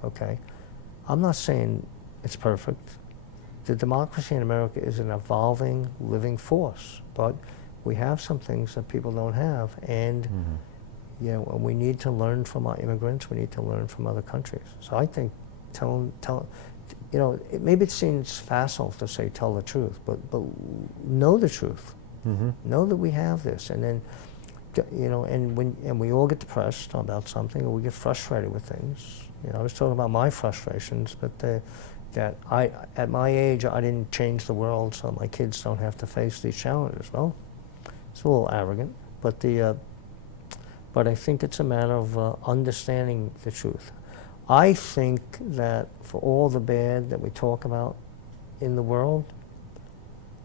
okay? I'm not saying it's perfect. The democracy in America is an evolving, living force, but we have some things that people don't have, and you know, we need to learn from our immigrants, we need to learn from other countries. So I think you know, maybe it seems facile to say tell the truth, but know the truth. Know that we have this, and then, you know, and we all get depressed about something, or we get frustrated with things. You know, I was talking about my frustrations, but that at my age, I didn't change the world, so my kids don't have to face these challenges. Well, it's a little arrogant, but I think it's a matter of understanding the truth. I think that for all the bad that we talk about in the world,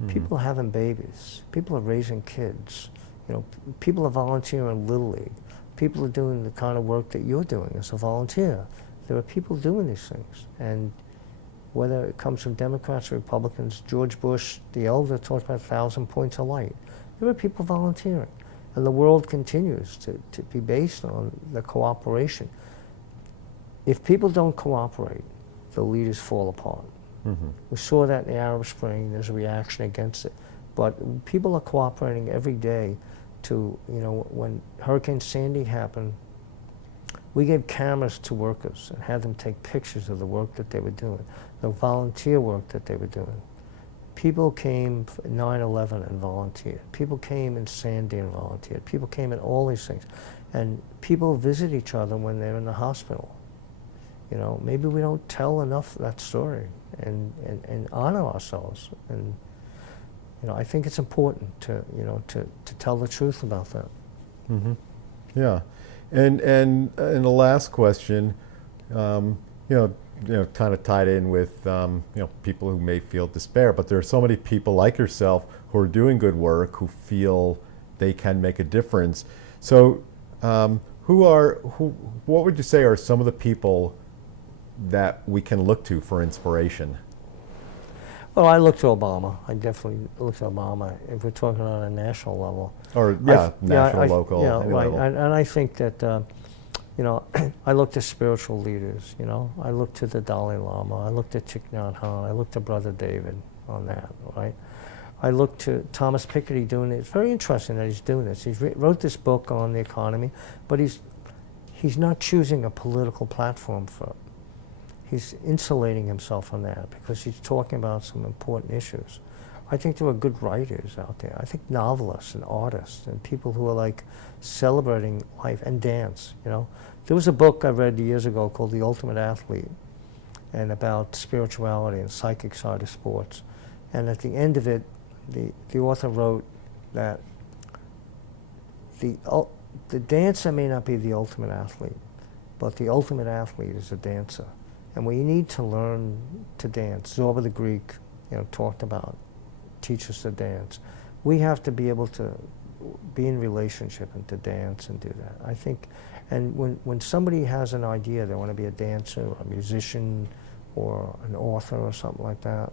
people are having babies, people are raising kids, you know, people are volunteering in Little League, people are doing the kind of work that you're doing as a volunteer. There are people doing these things, and whether it comes from Democrats or Republicans, George Bush, the elder, talked about 1,000 points of light. There are people volunteering, and the world continues to be based on the cooperation. If people don't cooperate, the leaders fall apart. We saw that in the Arab Spring. There's a reaction against it. But people are cooperating every day to, you know, when Hurricane Sandy happened, we gave cameras to workers and had them take pictures of the work that they were doing, the volunteer work that they were doing. People came for 9/11 and volunteered. People came in Sandy and volunteered. People came in all these things. And people visit each other when they're in the hospital. You know, maybe we don't tell enough that story and honor ourselves. And, you know, I think it's important to, you know, to tell the truth about that. Yeah. And the last question, you know, kind of tied in with, you know, people who may feel despair, but there are so many people like yourself who are doing good work, who feel they can make a difference. So what would you say are some of the people that we can look to for inspiration? Well, I look to Obama. I definitely look to Obama if we're talking on a national level. Or, national, local, yeah, any right. level. And I think that, you know, I look to spiritual leaders, you know. I look to the Dalai Lama. I look to Thich Nhat Hanh. I look to Brother David on that, right? I look to Thomas Piketty doing it. It's very interesting that he's doing this. He wrote this book on the economy, but he's not choosing a political platform for it. He's insulating himself from that because he's talking about some important issues. I think there are good writers out there. I think novelists and artists and people who are like celebrating life and dance, you know. There was a book I read years ago called The Ultimate Athlete, and about spirituality and psychic side of sports. And at the end of it, the author wrote that the dancer may not be the ultimate athlete, but the ultimate athlete is a dancer. And we need to learn to dance. Zorba the Greek, you know, talked about, teach us to dance. We have to be able to be in relationship and to dance and do that. I think, and when somebody has an idea, they want to be a dancer or a musician or an author or something like that,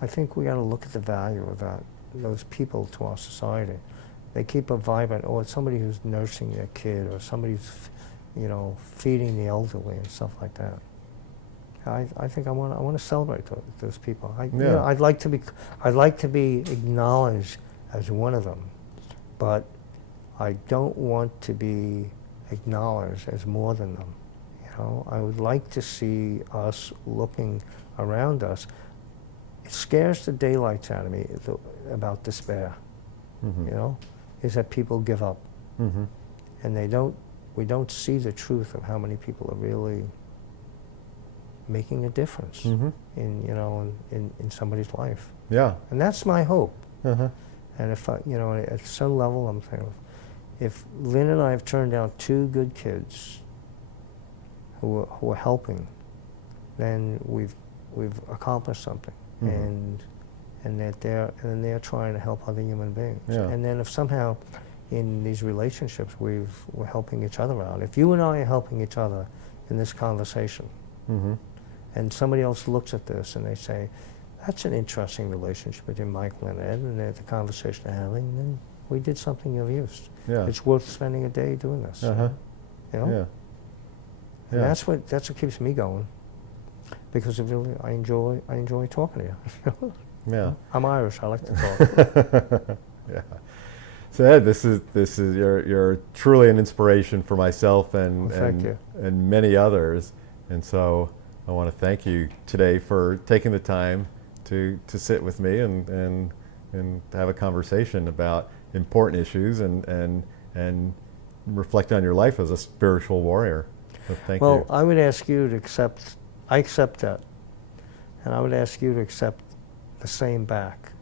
I think we got to look at the value of those people to our society. They keep a vibrant, or somebody who's nursing their kid, or somebody who's, you know, feeding the elderly and stuff like that. I think I want to celebrate those people. You know, I'd like to be acknowledged as one of them, but I don't want to be acknowledged as more than them. You know, I would like to see us looking around us. It scares the daylights out of me about despair. Mm-hmm. You know, is that people give up, mm-hmm. and we don't see the truth of how many people are really making a difference mm-hmm. in somebody's life. Yeah. And that's my hope. Uh-huh. And if you know, at some level, I'm thinking, if Lynn and I have turned out two good kids who are helping, then we've accomplished something. Mm-hmm. And that they're trying to help other human beings. Yeah. And then if somehow in these relationships we're helping each other out. If you and I are helping each other in this conversation, mm-hmm. and somebody else looks at this and they say, that's an interesting relationship between Michael and Ed, and the conversation they're having, then we did something of use. Yeah. It's worth spending a day doing this. Uh-huh. You know? Yeah. And Yeah. that's what keeps me going, because it really, I enjoy talking to you. Yeah. I'm Irish. I like to talk. Yeah. So Ed, this is you're truly an inspiration for myself and Well, thank you. and many others. And so I want to thank you today for taking the time to sit with me and have a conversation about important issues and reflect on your life as a spiritual warrior. So thank you. Well, I would ask you to accept. I accept that, and I would ask you to accept the same back.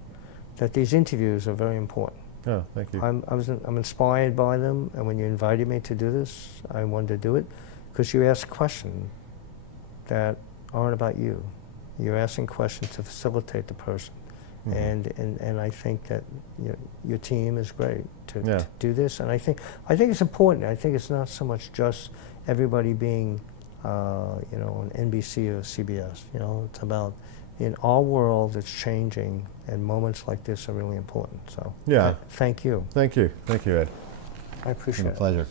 That these interviews are very important. Oh, thank you. I'm inspired by them, and when you invited me to do this, I wanted to do it because you asked questions that aren't about you. You're asking questions to facilitate the person, Mm-hmm. and I think that your team is great to Yeah. do this, and I think it's important. I think it's not so much just everybody being on NBC or CBS. You know, it's about, in our world, it's changing, and moments like this are really important. So Yeah. thank you. Thank you, Ed. I It's appreciate been a it. pleasure.